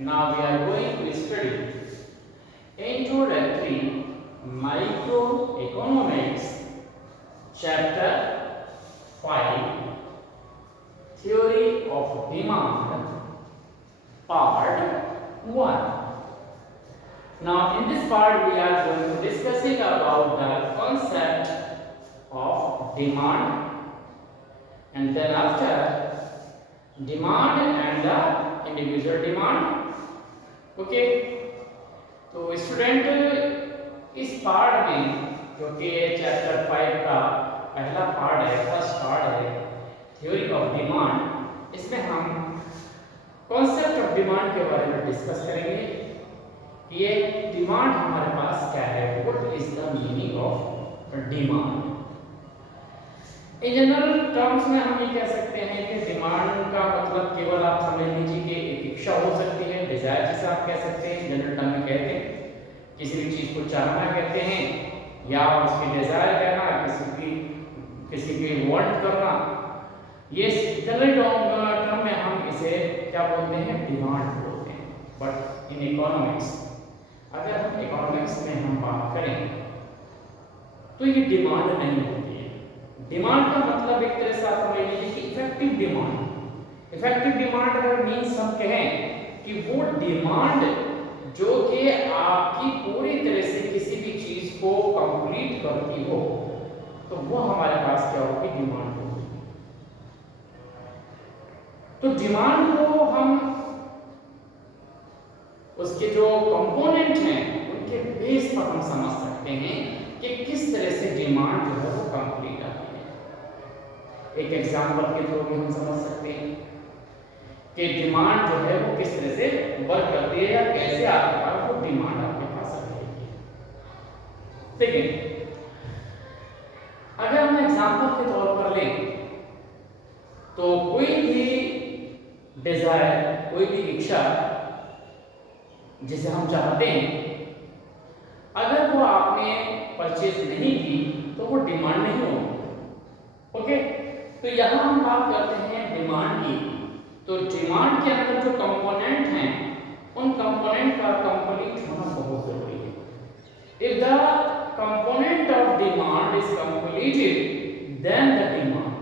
Now we are going to study Introductory Microeconomics, Chapter 5, Theory of Demand, Part 1. Now in this part we are going to discussing about the concept of demand, and then after demand and the individual demand. Okay तो student इस part में, क्योंकि chapter 5 का पहला part है, first part है theory of demand, इसमें हम कॉन्सेप्ट ऑफ डिमांड के बारे में डिस्कस करेंगे कि ये डिमांड हमारे पास क्या है, what is the meaning of demand. In general terms में हम ये कह सकते हैं कि डिमांड का मतलब केवल आप समझ लीजिए कि एक इच्छा हो सकती है, डिजायर जिसे आप कह सकते हैं, जनरल टर्म में कहते हैं, किसी भी चीज को चाहना कहते हैं, या उसकी डिजायर कहना, किसी की वांट करना, ये जनरल टर्म में हम इसे क्या बोलते हैं, डिमांड बोलते हैं। बट इन इकोनॉमिक्स, अगर हम इकोनॉमिक्स में हम बात करें तो ये डिमांड नहीं होती है। डिमांड का मतलब एक तरह से आप समझ लीजिए कि इफेक्टिव डिमांड। इफेक्टिव डिमांड अगर मीन्स हम कहें कि वो डिमांड जो कि आपकी पूरी तरह से किसी भी चीज को कंप्लीट करती हो, तो वो हमारे पास क्या होगी, डिमांड होगी। तो डिमांड को हम उसके जो कंपोनेंट हैं उनके बेस पर हम समझ सकते हैं कि किस तरह से डिमांड जो है वो कंप्लीट आती है। एक एग्जांपल के थ्रू भी हम समझ सकते हैं कि डिमांड जो है वो किस तरह से वर्क करती है, या कैसे आपके पास वो डिमांड आपके पास आ जाएगी। देखिए, अगर हम एग्जांपल के तौर पर लें तो कोई भी डिजायर, कोई भी इच्छा जिसे हम चाहते हैं, अगर वो आपने परचेज नहीं की तो वो डिमांड नहीं होगी। ओके, तो यहां हम बात करते हैं डिमांड की। तो डिमांड के अंदर जो कंपोनेंट हैं उन कंपोनेंट का कंप्लीट होना बहुत जरूरी है। If the component of demand is completed then the demand,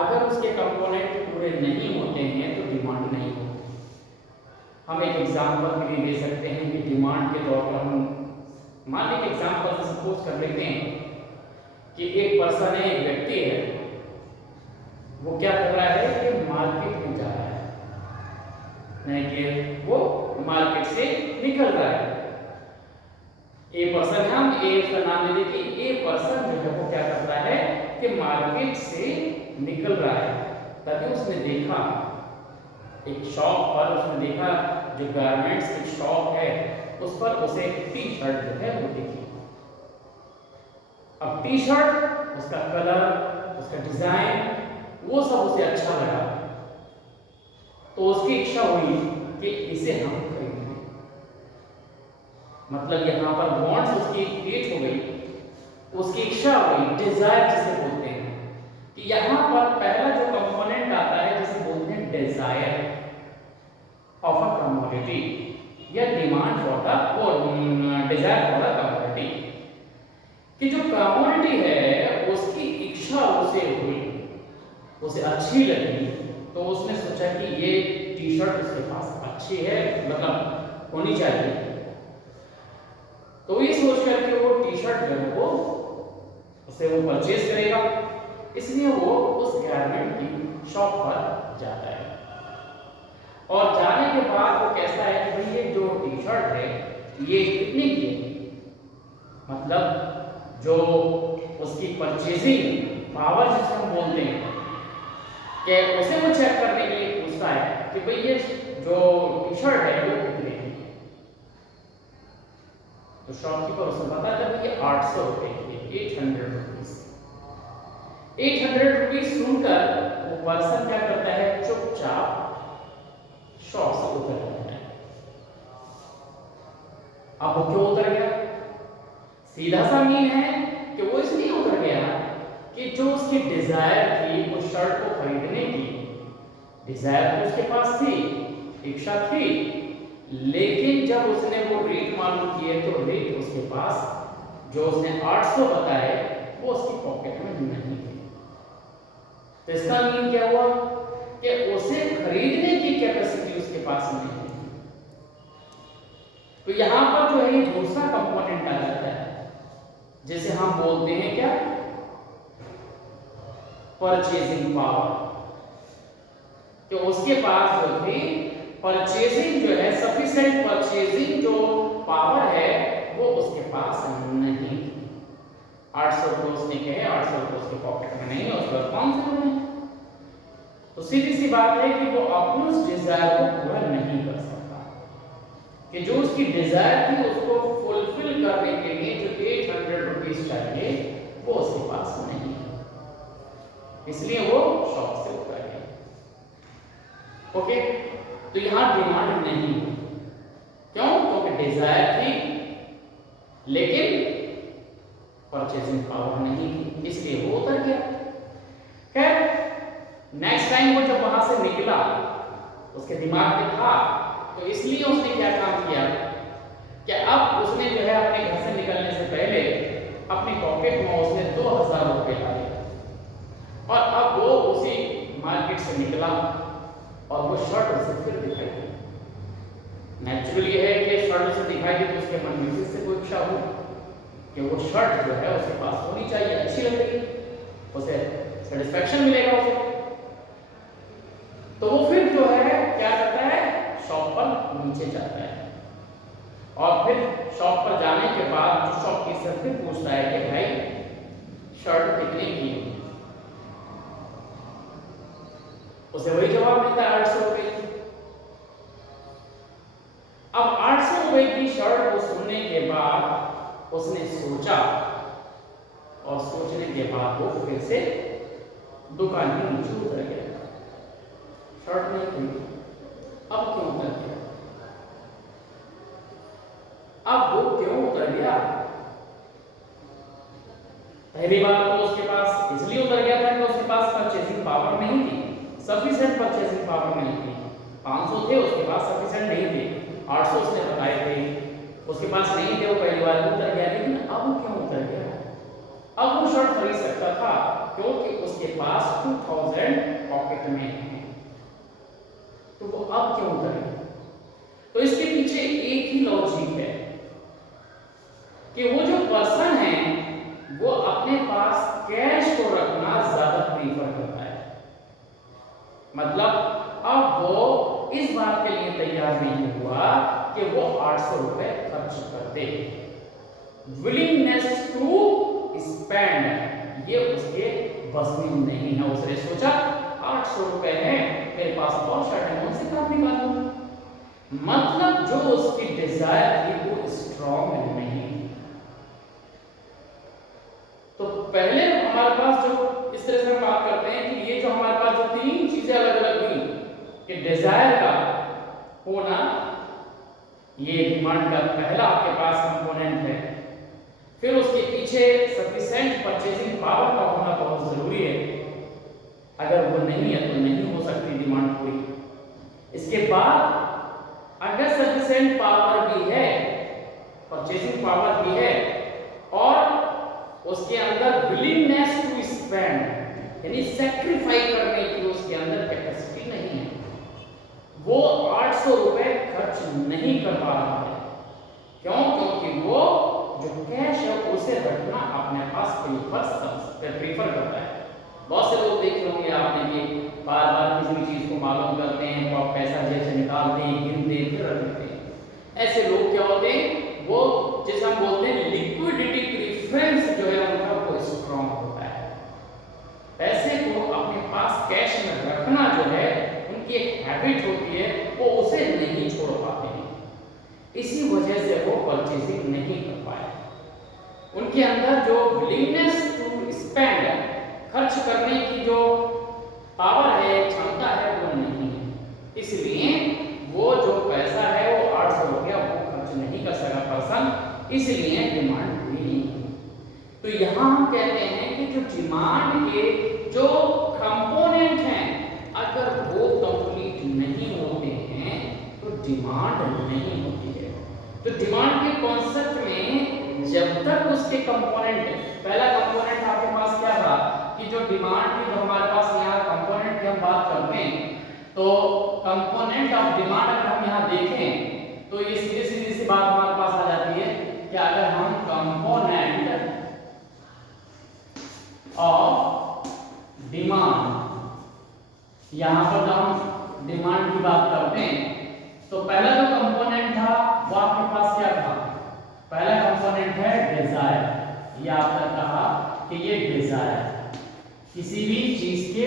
अगर उसके कंपोनेंट पूरे नहीं होते हैं तो डिमांड नहीं होती। हम एक एग्जांपल के लिए ले सकते हैं कि डिमांड के तौर पर हम मान लीजिए एग्जांपल से सपोज कर लेते हैं कि एक पर्सन है, एक व्यक्ति है, वो क्या कर रहा है कि मार्केट में जा रहा है, नहीं कि वो मार्केट से निकल रहा है। ए पर्सन है, हम ए का नाम ले लेते हैं। ए पर्सन जो है वो क्या कर रहा है कि मार्केट से निकल रहा है। तभी उसने देखा एक शॉप पर, उसने देखा जो गारमेंट्स की शॉप है उस पर उसे एक टी शर्ट जो है वो दिखी। अब टी शर्ट, उसका कलर, उसका डिजाइन, वो सब उसे अच्छा लगा, तो उसकी इच्छा हुई कि इसे हम खरीदें। मतलब यहाँ पर वांट्स उसकी क्रिएट हो गई, उसकी इच्छा हुई, डिजायर जिसे बोलते हैं, कि यहाँ पर पहला जो कंपोनेंट आता है जिसे बोलते हैं डिजायर ऑफ अ कमोडिटी, या demand for the desire for the commodity, कि जो कमोडिटी है उसकी इच्छा उसे हुई, उसे अच्छी लगी, तो उसने सोचा कि ये टी शर्ट उसके पास अच्छी है, मतलब होनी चाहिए। तो ये सोच करके वो टी शर्ट जो है वो परचेज करेगा, इसलिए वो उस गारमेंट की शॉप पर जाता है। और जाने के बाद वो कहता है कि भाई ये जो टी शर्ट है ये कितने की है, मतलब जो उसकी परचेजिंग पावर जिसे हम बोलते हैं, कि उसे वो चेक करने के लिए पूछता है कि भाई ये जो टी शर्ट है वो कितने की है। तो शॉपकीपर उसे बताता है कि 800 रुपए की है, 800 रुपीज। 800 रुपीज सुनकर वो पर्सन क्या करता है, चुपचाप शॉप से उतर जाता है। अब वो क्यों उतर गया? सीधा सा मीन है कि वो इसलिए उतर गया कि जो उसकी डिजायर थी उस शर्ट को खरीदने की, डिजायर तो उसके पास थी, इच्छा थी, लेकिन जब उसने वो रेट मालूम किए तो रेट उसके पास जो उसने 800 बताए वो उसकी पॉकेट में नहीं थे। तो इसका मीन क्या हुआ कि उसे खरीदने की कैपेसिटी उसके पास नहीं थी। तो यहां पर जो है ये दूसरा कंपोनेंट आ जाता है जिसे हम बोलते हैं क्या, परचेजिंग पावर। कि उसके पास जो थी परचेजिंग जो है, सफिशिएंट परचेजिंग जो पावर है वो उसके पास नहीं। 800 रुपये उसने कहे, 800 रुपये उसके पॉकेट में नहीं है, उसका कौन से में? तो सीधी सी बात है कि वो अपने उस डिजायर को पूरा नहीं कर सकता, कि जो उसकी डिजायर थी उसको फुलफिल करने के लिए जो 800 रुपीज चाहिए वो उसके पास नहीं है, इसलिए वो शॉप से उतर गया। ओके, तो यहां डिमांड नहीं, क्यों? क्योंकि डिजायर थी लेकिन परचेजिंग पावर नहीं थी, इसलिए वो उतर गया। खैर, नेक्स्ट टाइम वो जब वहां से निकला, उसके दिमाग में था, तो इसलिए उसने क्या काम किया कि अब उसने जो है अपने घर से निकलने से पहले अपनी पॉकेट में उसने 2000 रुपये डाले और अब वो उसी मार्केट से निकला और वो शर्ट उसे फिर दिखाई दी। नेचुरली है कि शर्ट से दिखाई दी तो उसके मन में फिर से कोई इच्छा हुई कि वो शर्ट जो है उसके पास होनी चाहिए, अच्छी लग रही, उसे सेटिस्फैक्शन मिलेगा उसे। तो वो फिर जो है क्या करता है, शॉप पर नीचे जाता है और फिर शॉप पर जाने के बाद जो शॉपकीपर फिर पूछता है कि भाई शर्ट कितने की? उसे वही जवाब मिलता है 800 रुपये की। अब 800 रुपये की शर्ट को सुनने के बाद उसने सोचा और सोचने के बाद वो फिर से दुकान के नीचे उतर गया। शर्ट नहीं खरीदी। अब क्यों उतर गया? अब वो क्यों उतर गया? पहली बात तो उसके पास इसलिए उतर गया था कि उसके पास परचेजिंग पावर नहीं थी, सफिशिएंट परचेजिंग पावर नहीं थी। 500 थे उसके पास, सफिशिएंट नहीं थे। 800 उसने बताए थे, उसके पास नहीं थे, वो पहली बार उतर गया। लेकिन अब क्यों उतर गया? अब वो शर्ट खरीद सकता था क्योंकि उसके पास 2000 पॉकेट में है। तो वो अब क्यों उतर गया? तो इसके पीछे एक ही लॉजिक है कि वो जो पर्सन है वो अपने पास कैश को रखना ज्यादा प्रीफर करता है। मतलब अब वो इस बात के लिए तैयार नहीं हुआ कि वो 800 रुपए खर्च कर दे। विलिंगनेस टू स्पेंड ये उसके बस में नहीं है। उसने सोचा 800 रुपए है मेरे पास, बहुत शर्ट है, उनसे काम निकालूं। मतलब जो उसकी डिजायर थी वो स्ट्रॉन्ग नहीं। तो पहले हमारे पास जो इस तरह से हम बात करते हैं कि ये जो हमारे पास जो 3 चीजें अलग अलग हुई कि डिजायर का होना, ये डिमांड का पहला आपके पास कंपोनेंट है। फिर उसके पीछे सफिशिएंट परचेजिंग पावर का होना बहुत जरूरी है। अगर वो नहीं है तो नहीं हो सकती डिमांड पूरी। इसके बाद अगर सफिशिएंट पावर भी है, परचेजिंग पावर भी है और उसके अंदर विलिंगनेस टू स्पेंड यानी सैक्रिफाइस करने की उसके अंदर कैपेसिटी नहीं है, वो 800 रुपए खर्च नहीं कर पा रहा है। क्यों? क्योंकि वो जो कैश है उसे रखना अपने पास प्रीफर करता है। बहुत से लोग देखे होंगे आपने भी, बार बार किसी चीज को मालूम करते हैं तो आप पैसा जेब से निकालते हैं, गिनते हैं, फिर रख देते हैं। ऐसे लोग क्या होते हैं, वो जैसे हम बोलते हैं लिक्विडिटी प्रेफरेंस जो है उनका वो स्ट्रॉन्ग होता है। पैसे को अपने पास कैश में रखना जो है उनकी एक हैबिट होती है, वो उसे नहीं छोड़ पाते हैं। इसी वजह से वो परचेजिंग नहीं कर पाए। उनके अंदर जो विलिंगनेस टू स्पेंड खर्च करने की जो पावर है, क्षमता है, वो नहीं है। इसलिए वो जो पैसा है वो 800 रुपया वो खर्च नहीं कर सका पर्सन, इसलिए डिमांड पूरी नहीं हुई। तो यहाँ हम कहते हैं कि जो डिमांड के जो कंपोनेंट हैं अगर वो कंप्लीट नहीं होते हैं डिमांड नहीं होती है। तो डिमांड के कॉन्सेप्ट में जब तक उसके कंपोनेंट, पहला कंपोनेंट आपके पास क्या था कि जो डिमांड की, जो हमारे पास यहाँ कंपोनेंट की हम बात करते हैं, तो कंपोनेंट ऑफ डिमांड अगर हम यहाँ देखें तो ये सीधी सीधी सी बात हमारे पास आ जाती है कि अगर हम कंपोनेंट ऑफ डिमांड, यहाँ पर जब हम डिमांड की बात करते हैं तो पहला जो कंपोनेंट था वो आपके पास क्या था, पहला कंपोनेंट है डिजायर। ये आपने कहा कि ये डिजायर किसी भी चीज के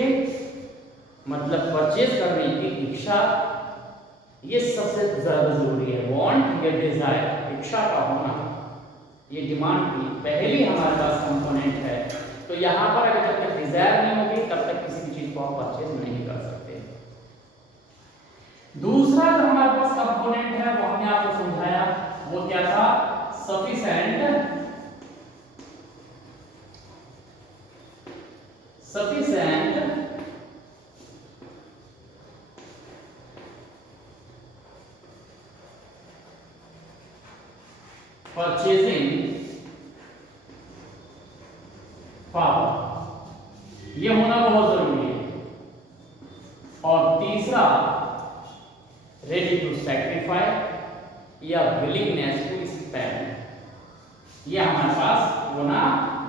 मतलब परचेज करने की इच्छा, ये सबसे ज्यादा जरूरी है। वांट या डिजायर, इच्छा का होना, ये डिमांड की पहली हमारे पास कंपोनेंट है। तो यहाँ पर अगर जब तक डिजायर नहीं होगी तब तक किसी भी चीज को आप परचेज नहीं कर सकते। दूसरा जो हमारे पास कंपोनेंट है वो हमने आपको समझाया, वो क्या था, सफिशिएंट परचेजिंग पावर, ये होना बहुत जरूरी है। और तीसरा रेडी टू सैक्रिफाई या विलिंगनेस टू स्पेंड, ये हमारे पास होना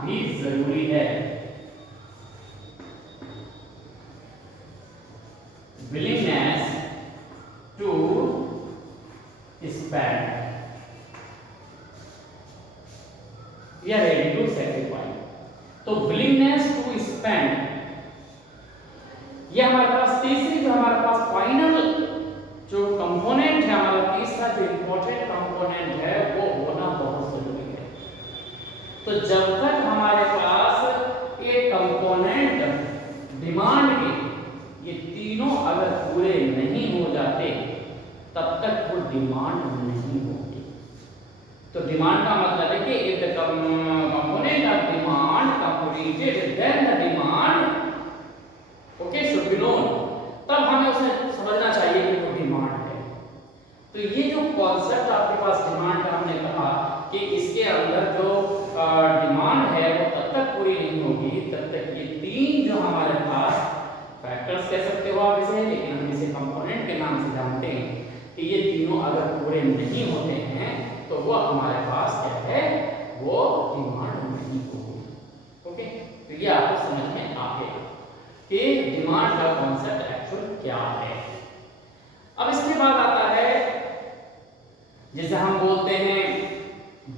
भी जरूरी है। विलिंगनेस टू स्पेंड या रेडी टू सैक्रिफाई। तो विलिंगनेस टू स्पेंड, ये हमारे पास तीसरी जो हमारे पास फाइनल जो कंपोनेंट है, हमारा तीसरा जो इंपॉर्टेंट कंपोनेंट है वो होना बहुत जरूरी है। तो जब तक हमारे पास ये कंपोनेंट डिमांड के, ये तीनों अगर पूरे नहीं हो जाते तब तक वो डिमांड नहीं होगी। तो डिमांड का मतलब है कि if the component of demand completed then the demand okay should be known, तब हमें उसे समझना चाहिए कि वो डिमांड है। तो ये जो कॉन्सेप्ट आपके पास डिमांड का हमने कहा कि इसके अंदर जो डिमांड है वो तब तक पूरी नहीं होगी तब तक ये तीन जो हमारे पास फैक्टर्स कह सकते हो आप इसे, लेकिन हम इसे कंपोनेंट के नाम से जानते हैं कि ये तीनों अगर पूरे नहीं होते हैं तो वो हमारे पास क्या है, वो डिमांड नहीं होगी। ओके, तो ये आपको समझ में आ गया कि डिमांड का कॉन्सेप्ट एक्चुअल क्या है। अब इसके बाद आता है जिसे हम बोलते हैं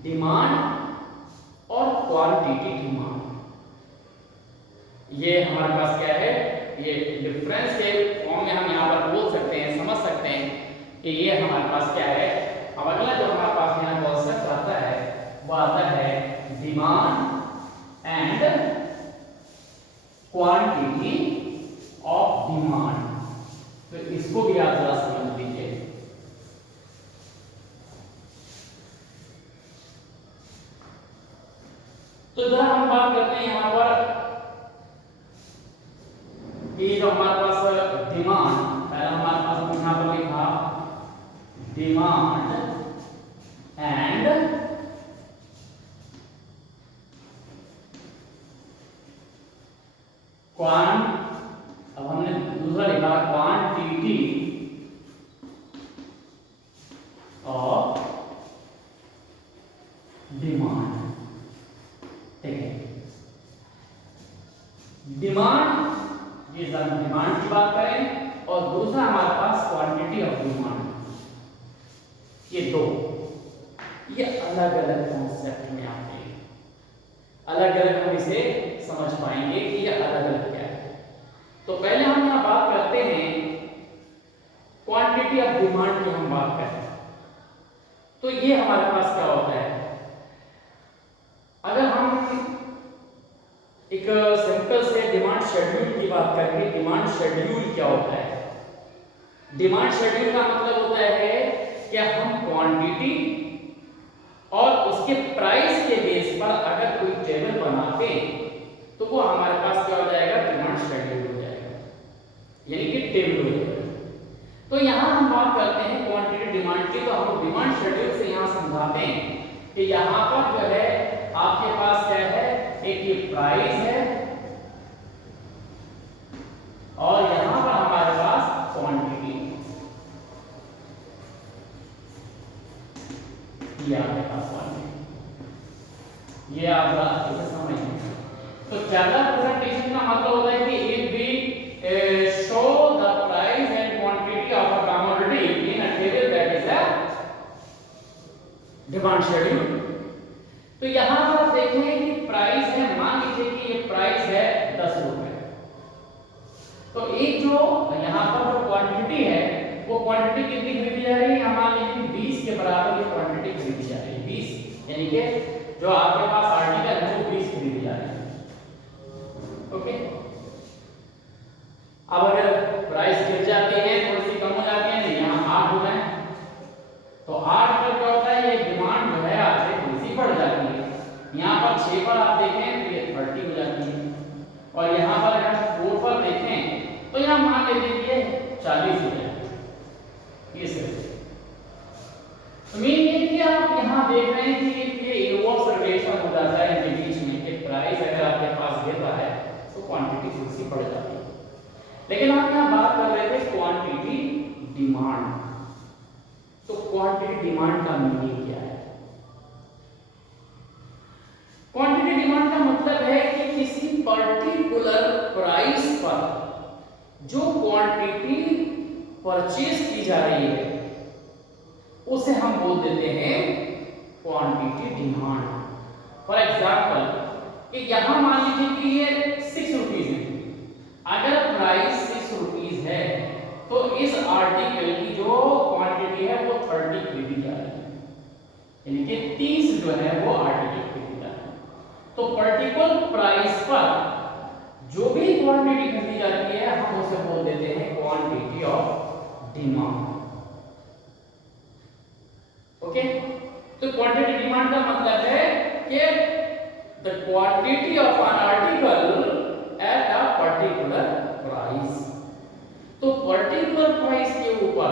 डिमांड और क्वांटिटी डिमांड। ये हमारे पास क्या है, ये डिफरेंस के फॉर्म में हम यहाँ पर बोल सकते हैं, समझ सकते हैं कि ये हमारे पास क्या है। अब अगला जो हमारे पास यहाँ कॉन्सेप्ट आता है वो आता है demand and quantity of demand. तो इसको भी आप जरा समझ लीजिए। तो जरा हम बात करते हैं यहाँ पर कि जो हमारे पास डिमांड, पहला हमारे पास यहाँ पर लिखा डिमांड एंड अब हमने दूसरा लिखा क्वांटिटी ऑफ डिमांड। ठीक है, डिमांड, ये डिमांड की बात करें और दूसरा हमारे पास क्वांटिटी ऑफ डिमांड, ये दो, ये अलग अलग कॉन्सेप्ट में आते हैं। अलग अलग हम इसे समझ पाएंगे कि ये अलग अलग क्या है। तो पहले हम यहाँ बात करते हैं क्वांटिटी ऑफ डिमांड की हम बात करें तो ये हमारे पास क्या होता है। अगर हम एक सिंपल से डिमांड शेड्यूल की बात करेंगे, डिमांड शेड्यूल क्या होता है। डिमांड शेड्यूल का मतलब होता है कि हम क्वांटिटी और उसके प्राइस के बेस पर अगर कोई टेबल बनाते तो वो हमारे पास क्या हो जाएगा, डिमांड शेड्यूल हो जाएगा, यानी कि टेबल हो जाएगा। तो यहाँ हम बात करते हैं क्वांटिटी कि यहाँ पर जो है आपके पास क्या है, एक ये प्राइस है और यहाँ पर हमारे पास क्वांटिटी है, ये आपके पास क्वांटिटी, ये आप इसे समझिए। तो ज्यादा प्रेजेंटेशन का मतलब होता है कि if we show the price and quantity of a commodity in a table that is a demand schedule. तो यहां पर आप देखें कि प्राइस है, मान लीजिए कि ये प्राइस है 10 रुपए, तो एक जो यहां पर जो क्वांटिटी है वो क्वांटिटी कितनी खरीदी जा रही है, मान लीजिए कि 20 के बराबर ये क्वांटिटी खरीदी जा रही है, 20 यानी कि जो आपके पास आर्टिकल है वो 20 खरीदी जा रही है। ओके, अब अगर प्राइस गिर जाती है, थोड़ी सी कम हो जाती है, नहीं यहाँ 8 हो गए, तो 8 पर क्या होता है, ये डिमांड जो है आपसे थोड़ी सी बढ़ जाती है। यहाँ पर 6 पर आप देखें तो ये 30 हो जाती है, और यहाँ पर अगर 4 पर देखें तो यहाँ मान लेते हैं ये 40 हो जाए। ये सही तो मीन ये कि आप यहाँ देख रहे हैं कि ये इनवर्स रिलेशन हो जाता है इनके बीच में, कि प्राइस अगर आपके पास गिर रहा है तो क्वांटिटी थोड़ी सी बढ़ जाती है। लेकिन आप यहाँ बात कर रहे थे क्वांटिटी डिमांड, तो क्वांटिटी डिमांड का मीनिंग क्या है? क्वांटिटी डिमांड का मतलब है कि किसी पर्टिकुलर प्राइस पर जो क्वांटिटी परचेज की जा रही है उसे हम बोल देते हैं क्वांटिटी डिमांड। फॉर एग्जाम्पल कि यहां मान लीजिए कि ये 6 रुपीज है, अगर प्राइस 6 रुपीज है तो इस आर्टिकल की जो क्वांटिटी है वो 30 खरीदी जा रही है, यानी कि 30 जो है वो आर्टिकल खरीदी जा रही है। तो पर्टिकुलर प्राइस पर जो भी क्वांटिटी खरीदी जाती है हम उसे बोल देते हैं क्वांटिटी ऑफ डिमांड। ओके, तो क्वांटिटी डिमांड का मतलब है कि the quantity of an article at a particular price. तो पर्टिकुलर प्राइस के ऊपर,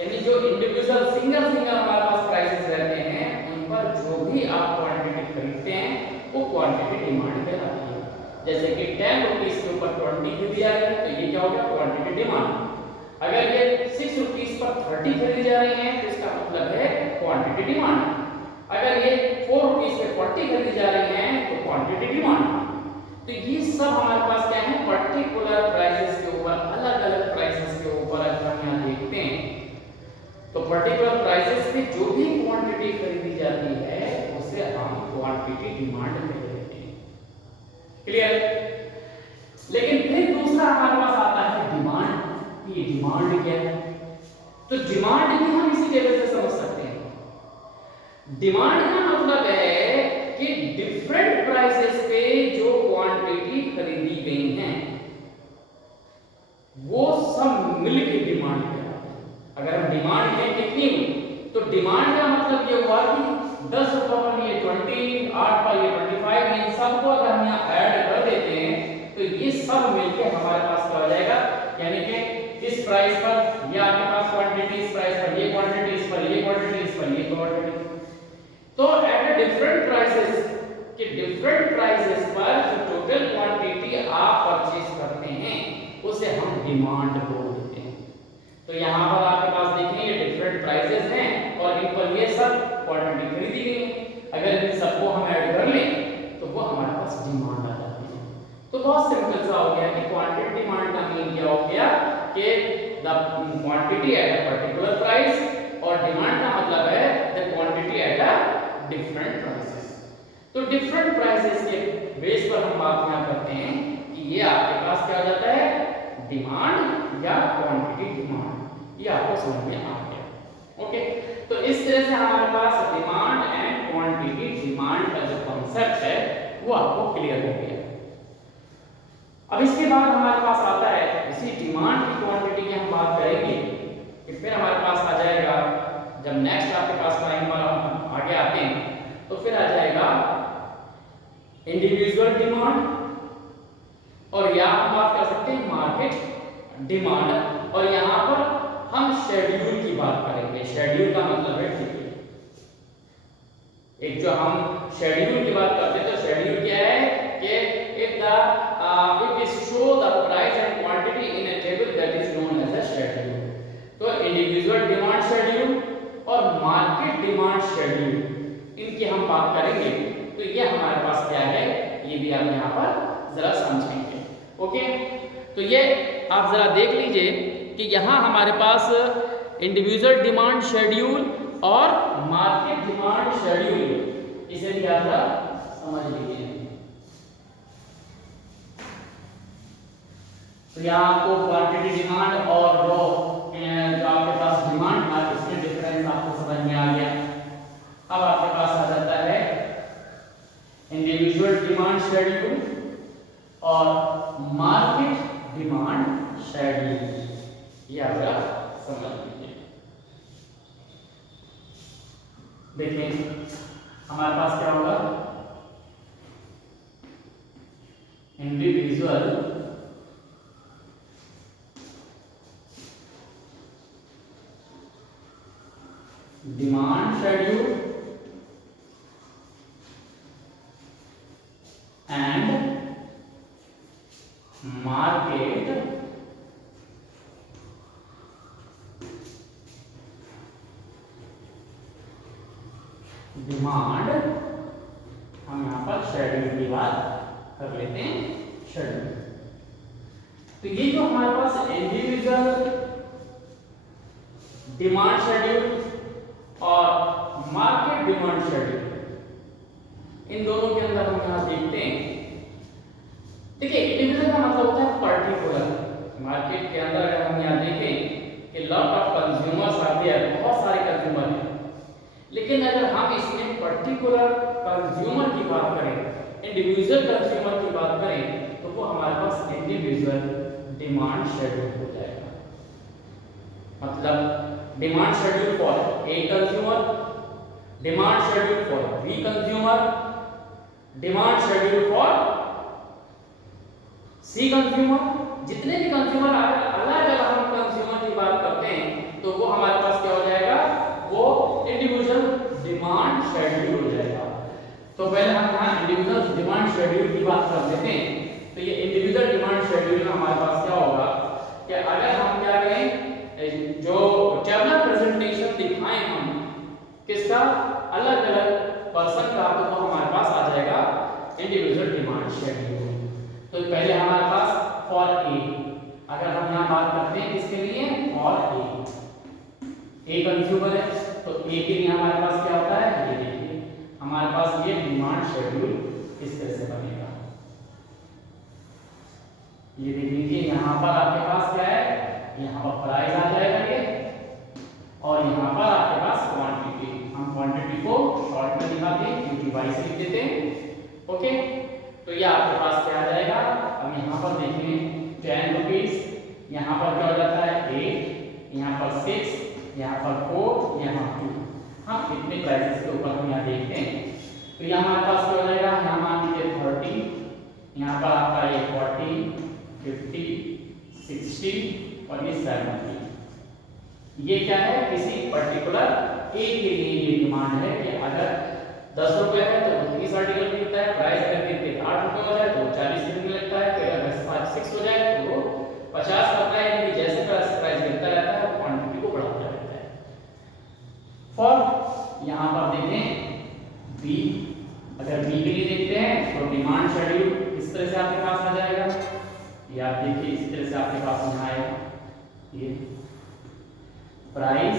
यानी जो इंडिविजुअल सिंगल हमारे पास प्राइसेस रहते हैं उन पर जो भी आप क्वांटिटी खरीदते हैं वो क्वांटिटी डिमांड कहलाती है। जैसे कि 10 रुपीस के ऊपर 20 खरीदी जा रही है तो ये क्या हो गया, क्वांटिटी डिमांड। अगर ये 6 रुपीस पर 30 खरीदी जा रही है तो इसका मतलब है क्वांटिटी डिमांड। अगर ये 4 रुपीस पे 40 खरीदी जा रही है तो क्वांटिटी डिमांड। तो ये सब हमारे पास क्या है, पर्टिकुलर प्राइसेस के ऊपर, अलग अलग प्राइसेस के ऊपर अगर हम यहाँ देखते हैं तो पर्टिकुलर प्राइसेस पे जो भी क्वांटिटी खरीदी जाती है उसे हम क्वांटिटी डिमांड कहते हैं। क्लियर? लेकिन फिर दूसरा हमारे पास आता है डिमांड। ये डिमांड क्या है? तो डिमांड भी हम इसी लेवल से समझ सकते हैं। डिमांड का मतलब है कि डिफरेंट प्राइसेस पे जो क्वांटिटी खरीदी गई हैं वो सब मिलकर डिमांड कहलाते हैं। अगर हम डिमांड में कितनी हुई तो डिमांड का मतलब ये हुआ कि 10 रुपए पर ये 20, 8 पर ये 25, इन सबको अगर हम यहाँ ऐड कर देते हैं तो ये सब मिलकर हमारे पास क्या हो जाएगा, यानी कि इस प्राइस पर ये आपके पास क्वांटिटी, इस प्राइस पर ये क्वांटिटी, इस पर ये क्वांटिटी, इस पर ये क्वांटिटी। तो एट डिफरेंट प्राइसेस के डिफरेंट प्राइसेस पर जो टोटल क्वांटिटी आप परचेज करते हैं उसे हम डिमांड बोल देते हैं। तो यहाँ पर आपके पास देखिए ये डिफरेंट प्राइसेस हैं और इन पर ये सब क्वांटिटी खरीदी गई है। अगर इन सबको हम ऐड कर लें तो वो हमारे पास डिमांड आ जाती है। तो बहुत सिंपल सा हो गया कि क्वांटिटी डिमांड का मीन क्या हो गया कि the quantity at a particular price, और डिमांड का मतलब है the quantity at a different prices. तो डिफरेंट प्राइसेस के बेस पर हम बात यहाँ करते हैं कि ये आपके पास क्या हो जाता है, डिमांड या क्वांटिटी डिमांड। ये आपको समझ में आ गया। ओके, तो इस तरह से हमारे पास डिमांड एंड क्वांटिटी डिमांड का जो कॉन्सेप्ट है वो आपको क्लियर हो गया। अब इसके बाद हमारे पास आता है, इसी डिमांड की क्वांटिटी की हम बात करेंगे कि फिर हमारे पास आ जाएगा, जब नेक्स्ट आपके पास टाइम पर हम आगे आते हैं तो फिर आ जाएगा इंडिविजुअल डिमांड, और यहाँ हम बात कर सकते हैं मार्केट डिमांड, और यहाँ पर हम शेड्यूल की बात करेंगे। शेड्यूल का मतलब है एक जो हम शेड्यूल की बात करते हैं तो शेड्यूल क्या है कि it show the price and quantity in a table that is known as a schedule. तो इंडिविजुअल डिमांड शेड्यूल और मार्केट डिमांड शेड्यूल, इनकी हम बात करेंगे। तो ये हमारे पास क्या है, ये भी आप यहाँ पर जरा समझेंगे। ओके, तो ये आप जरा देख लीजिए कि यहाँ हमारे पास इंडिविजुअल डिमांड शेड्यूल और मार्केट डिमांड शेड्यूल, इसे भी आप जरा समझ लीजिए। तो यहाँ आपको क्वांटिटी डिमांड और जो आपके पास डिमांड था, इसमें डिफरेंस आपको समझ में आ गया। अब आपके पास आ जाता है इंडिविजुअल डिमांड शेड्यूल और मार्केट डिमांड शेड्यूल, ये आप जरा समझ लीजिए। देखिए हमारे पास क्या होगा, individual demand schedule and market demand, हम यहां पर शेड्यूल की बात कर लेते हैं। शेड्यूल, तो ये जो हमारे पास इंडिविजुअल डिमांड शेड्यूल और मार्केट डिमांड शेड्यूल, इन दोनों के अंदर हम यहां देखते हैं। देखिए इंडिविजुअल का मतलब होता है पर्टिकुलर। मार्केट के अंदर अगर हम यहां देखें कि lot of consumers are there, बहुत सारे कंज्यूमर हैं, लेकिन अगर हम इसमें पर्टिकुलर कंज्यूमर की बात करें, इंडिविजुअल कंज्यूमर की बात करें, तो वो हमारे पास इंडिविजुअल डिमांड शेड्यूल हो जाएगा। मतलब demand schedule for A consumer, demand schedule for B consumer, demand schedule for C consumer. जितने भी कंज्यूमर अलग अलग हम कंज्यूमर की बात करते हैं तो वो हमारे पास क्या हो जाएगा, वो इंडिविजुअल डिमांड शेड्यूल हो जाएगा। तो पहले हम यहाँ इंडिविजुअल डिमांड शेड्यूल की बात कर लेते हैं। तो ये इंडिविजुअल डिमांड शेड्यूल में हमारे पास क्या होगा कि अगर हम क्या करें, जो टेबलर प्रेजेंटेशन दिखाएं हम किसका, अलग अलग पर्सन का, तो वो हमारे पास आ जाएगा इंडिविजुअल डिमांड शेड्यूल। तो पहले हमारे पास फॉर ए, अगर हम यहाँ बात करते हैं किसके लिए, फॉर ए कंज्यूमर है, तो ए के लिए हमारे पास क्या होता है, ये देखिए हमारे पास ये डिमांड शेड्यूल इस तरह से बनेगा। ये देख लीजिए यहाँ पर आपके पास क्या है, यहाँ पर प्राइस आ जाएगा ये, और यहाँ पर आपके पास क्वांटिटी। हम क्वांटिटी को शॉर्ट में दिखाते हैं क्योंकि वाई से लिख देते हैं। ओके, तो ये आपके पास क्या आ जाएगा, हम यहाँ पर देखें 10 रुपीज, यहाँ पर क्या हो जाता है 8, यहाँ पर 6, यहाँ पर 4, यहाँ 2। हाँ, इतने प्राइसेस के ऊपर हम यहाँ देखते हैं। तो यहाँ हमारे पास क्या हो जाएगा, यहाँ मान लीजिए 30, यहाँ पर आपका ये 40, 50, 60 और ये 70। ये क्या है, किसी पर्टिकुलर ए के लिए ये डिमांड है कि अगर 10 रुपए है तो 30 आर्टिकल मिलता है, प्राइस अगर गिर के 8 रुपए हो जाए तो 40 रुपए लगता है, फिर अगर 6 हो जाए तो वो 50 करता है। यानी जैसे प्राइस गिरता रहता है वो क्वांटिटी को बढ़ाता रहता है। फॉर यहाँ पर देखें बी, अगर बी के लिए देखते हैं तो डिमांड शेड्यूल इस तरह से आपके पास आ जाएगा। ये आप देखिए इस तरह से आपके पास यहाँ आएगा। ये प्राइस,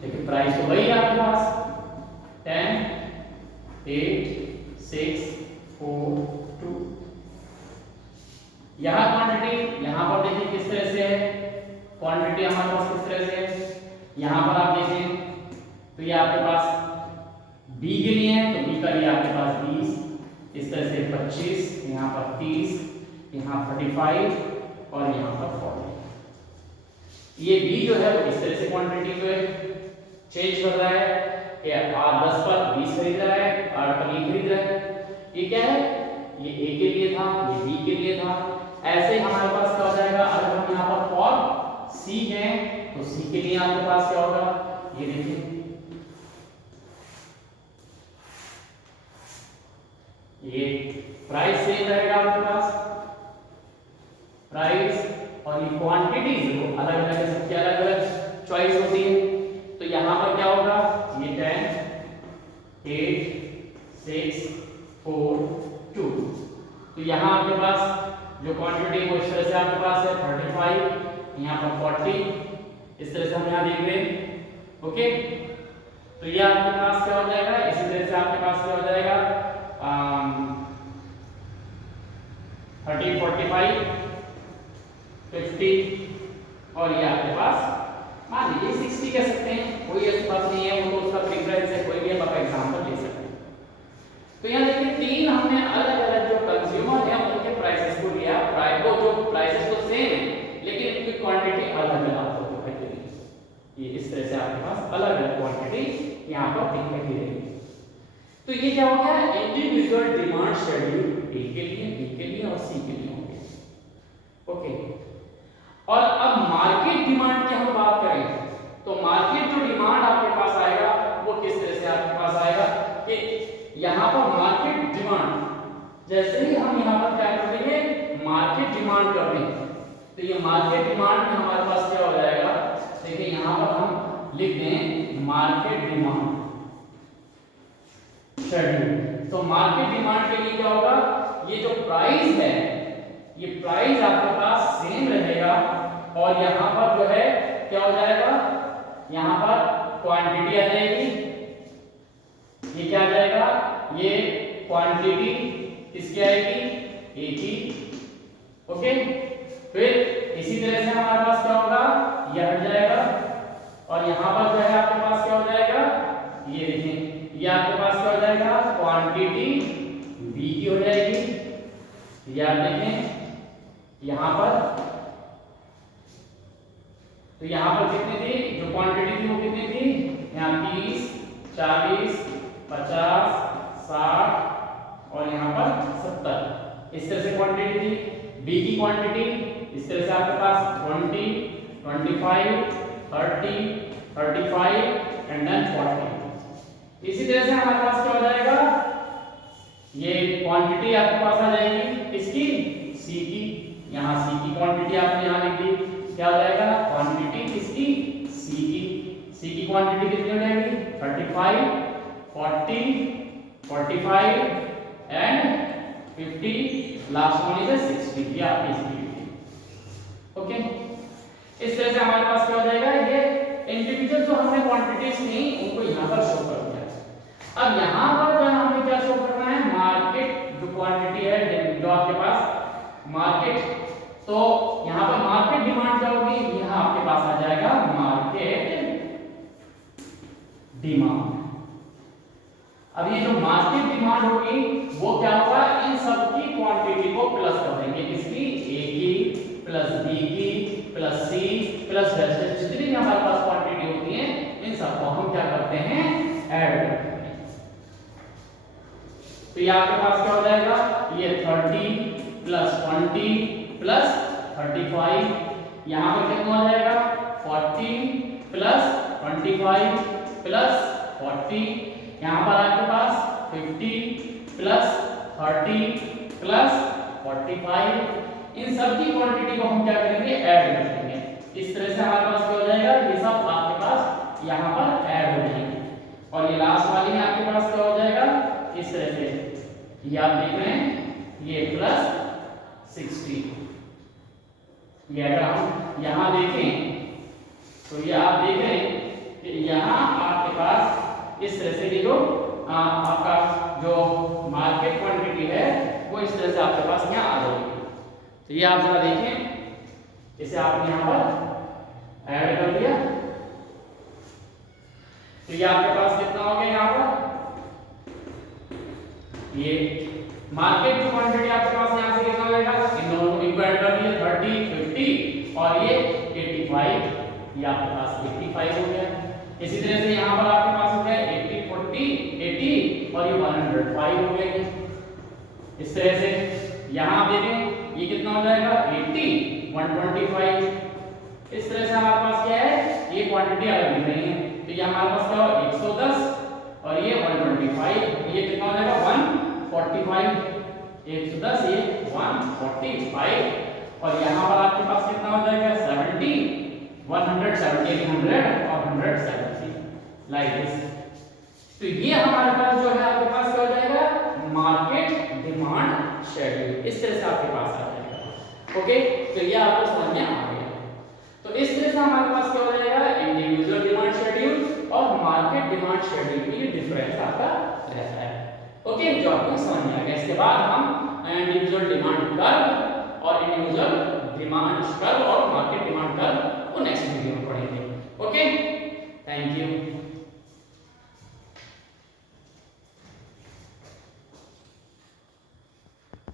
देखिए प्राइस तो वही है आपके पास 10, 8, 6, 4, 2। यहाँ क्वांटिटी, यहाँ पर देखिए किस तरह से है, क्वांटिटी हमारे पास किस तरह से है। यहाँ पर आप देखें तो ये आपके पास बी के लिए है, तो बी का लिए आपके पास 20, इस तरह से 25, यहाँ पर 30, यहाँ 35 और यहाँ पर 40। ये बी जो है वो इस तरह से क्वांटिटी को चेंज कर रहा है कि 10 पर 20 खरीद रहा है, 8 पर ये खरीद रहा है। ये क्या है, ये ए के लिए था, ये बी के लिए था। ऐसे ही हमारे पास क्या हो जाएगा, अगर हम यहाँ पर फॉर सी है तो सी के लिए आपके पास क्या होगा, ये देखिए प्राइस सेम रहेगा आपके पास, प्राइस और ये क्वांटिटीज वो अलग अलग है, सबकी अलग अलग चॉइस होती है। तो यहां पर क्या होगा, ये 10 8 6 4 2, तो यहां आपके पास जो क्वांटिटी वो इस तरह से आपके पास है 35, यहां पर 40, इस तरह से हम यहां देख रहे हैं। ओके, तो ये आपके पास क्या हो जाएगा, इसी तरह से आपके पास क्या हो जाएगा 30 45 50, और ये आपके पास मान लीजिए 60 कह सकते हैं, कोई ऐसी बात नहीं है, वो तो उसका प्रेफरेंस है, कोई भी आप एग्जांपल ले सकते हैं। तो यहाँ देखिए तीन हमने अलग अलग जो कंज्यूमर है उनके प्राइसेस को लिया, प्राइस को जो प्राइसेस तो सेम है लेकिन इनकी क्वांटिटी अलग अलग आपको दिखाई दे रही है। ये इस तरह से आपके पास अलग अलग क्वांटिटी यहाँ पर दिखाई दे रही है। तो ये क्या हो गया, इंडिविजुअल डिमांड शेड्यूल ए के लिए, बी के लिए और सी के लिए हो गया। ओके, और अब मार्केट डिमांड की हम बात करें तो मार्केट जो डिमांड आपके पास आएगा वो किस तरह से आपके पास आएगा कि यहाँ पर मार्केट डिमांड, जैसे ही हम यहाँ पर क्या कर देंगे मार्केट डिमांड कर देंगे, तो ये मार्केट डिमांड में हमारे पास क्या हो जाएगा, देखिए यहाँ पर हम लिख दें मार्केट डिमांड शेड्यूल। तो मार्केट डिमांड के लिए क्या होगा, ये जो प्राइस है ये प्राइस आपके पास सेम रहेगा, और यहाँ पर जो है क्या हो जाएगा, यहाँ पर क्वांटिटी आ जाएगी, ये क्या आ जाएगा, ये क्वांटिटी किसकी आएगी, ए की। ओके, फिर इसी तरह से हमारे पास क्या होगा, यह हट जाएगा, और यहाँ पर जो है आपके पास क्या हो जाएगा, ये देखें, ये आपके पास क्या हो जाएगा, क्वांटिटी बी की हो जाएगी। ये आप देखें यहाँ पर, तो यहाँ पर कितनी थी, जो क्वांटिटी थी वो कितनी थी, यहाँ 30 40 50 60 और यहाँ पर 70, इस तरह से क्वांटिटी थी। बी की क्वांटिटी इस तरह से आपके पास 20 25 30 35 एंड देन 40। इसी तरह से हमारे पास क्या हो जाएगा, ये क्वांटिटी आपके पास आ जाएगी इसकी सी की, यहाँ सी की क्वांटिटी आपने यहाँ लिख दी, क्या हो जाएगा क्वांटिटी किसकी, सी की क्वांटिटी कितनी हो जाएगी 35 40 45 एंड 50, लास्ट वन इज 60, ये आपकी इसकी। ओके, इस तरह से हमारे पास क्या हो जाएगा, ये इंडिविजुअल जो हमने क्वांटिटीज थी उनको यहाँ पर शो कर दिया। अब यहाँ पर जो हमें क्या शो करना है, मार्केट जो क्वांटिटी है जो आपके पास मार्केट, तो यहाँ पर मार्केट डिमांड क्या होगी, यहाँ आपके पास आ जाएगा मार्केट डिमांड। अब ये जो मार्केट डिमांड होगी वो क्या होगा, इन सब की क्वांटिटी को प्लस कर देंगे, इसकी ए की प्लस बी की प्लस सी प्लस रेस्ट जितनी भी हमारे पास क्वांटिटी होती है इन सबको हम क्या करते हैं, ऐड करते हैं। तो ये आपके पास क्या हो जाएगा, ये 30 प्लस 20 प्लस 35, यहाँ पर कितना हो जाएगा 40 प्लस 25 प्लस 40, यहाँ पर आपके पास 50 प्लस 30 प्लस 45, इन सब की क्वांटिटी को हम क्या करेंगे, ऐड कर देंगे। इस तरह से हमारे पास क्या हो जाएगा, ये सब आपके पास यहाँ पर ऐड हो जाएंगे, और ये लास्ट वाली में आपके पास क्या हो जाएगा, इस तरह से ये आप देख रहे हैं, ये प्लस 60। ये अगर हम यहाँ देखें तो ये आप देख रहे हैं कि यहाँ आपके पास इस तरह से ये जो आपका जो मार्केट क्वांटिटी है वो इस तरह से आपके पास यहाँ आ जाएगी। तो ये आप जरा देखें, इसे आपने यहाँ पर ऐड कर दिया, तो ये आपके पास कितना हो गया, यहाँ पर ये मार्केट जो क्वांटिटी आपके पास यहाँ से कितना हो जाएगा, इन दोनों को ऐड कर दिया 30 50 और ये 85, ये आपके पास 85 हो गया। इसी तरह से यहाँ पर आपके पास हो गया 80 40 80 और ये 105 हो गया। इस तरह से यहाँ आप देखें ये कितना हो जाएगा 80 125, इस तरह से हमारे पास क्या है, ये क्वांटिटी अलग दिख रही है, तो ये हमारे पास क्या हो 110 और ये 125, ये कितना हो जाएगा 145। 110 ये 145 और यहाँ पर आपके पास कितना हो जाएगा 70 170 100 और 170 लाइक दिस। तो ये हमारे पास जो है आपके पास क्या हो जाएगा मार्केट डिमांड शेड्यूल, इस तरह से आपके पास आ जाएगा। ओके, तो ये आपको समझ में आ गया। तो इस तरह से हमारे पास क्या हो जाएगा इंडिविजुअल डिमांड शेड्यूल और मार्केट डिमांड शेड्यूल में ये डिफरेंस आपका रहता है। ओके, जो आपको समझ में आ गया। इसके बाद हम इंडिविजुअल डिमांड कर्व और इंडिविजुअल डिमांड कर्व और